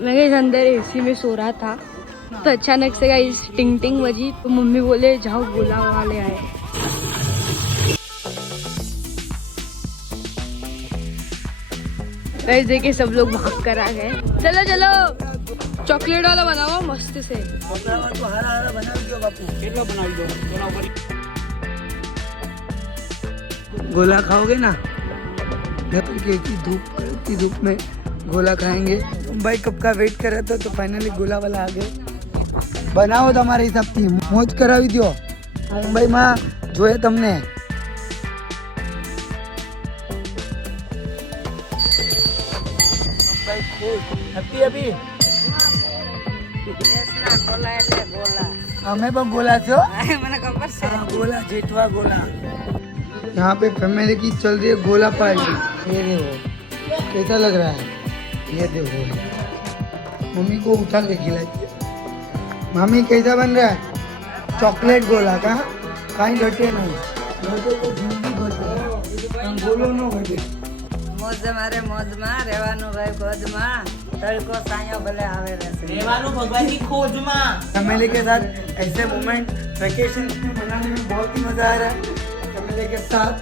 मैं गई अंदर एसी में सो रहा था तो अचानक से गाइस टिंग टिंग बजी तो मम्मी बोले जाओ गोला वाले आए। गाइस देखिए सब लोग भाग कर आ गए। चलो चलो चॉकलेट वाला बनाओ मस्त से। गोला खाओगे ना धूप में गोला खाएंगे। भाई कब का वेट कर रहे थे तो फाइनली गोला वाला आ गए। बनाओ તમારા હિસાબથી મોજ કરાવી દો મુંબઈમાં જોઈએ તમને। મુંબઈ ખુશ હેપી હેપી અમે પણ गोला છો મને ખબર છે गोला જેઠવા गोला। यहाँ पे फैमिली की चल रही है गोला पार्टी। ये देखो कैसा लग रहा है। ये देखो मम्मी को उठा के खिलाई। मम्मी कैसा बन रहा है चॉकलेट गोला का कहीं घटे नहीं घटे तो जिंदगी घटे गोलो नो घटे। મોજ મારે મોજમાં રહેવાનું ભાઈ ભોજમાં તડકો સાયો ભલે આવે રહેશે રહેવાનું ભગવાનની ખોજમાં। फैमिली के साथ ऐसे मोमेंट वेकेशन में मनाने में बहुत ही मजा आ रहा है फैमिली के साथ।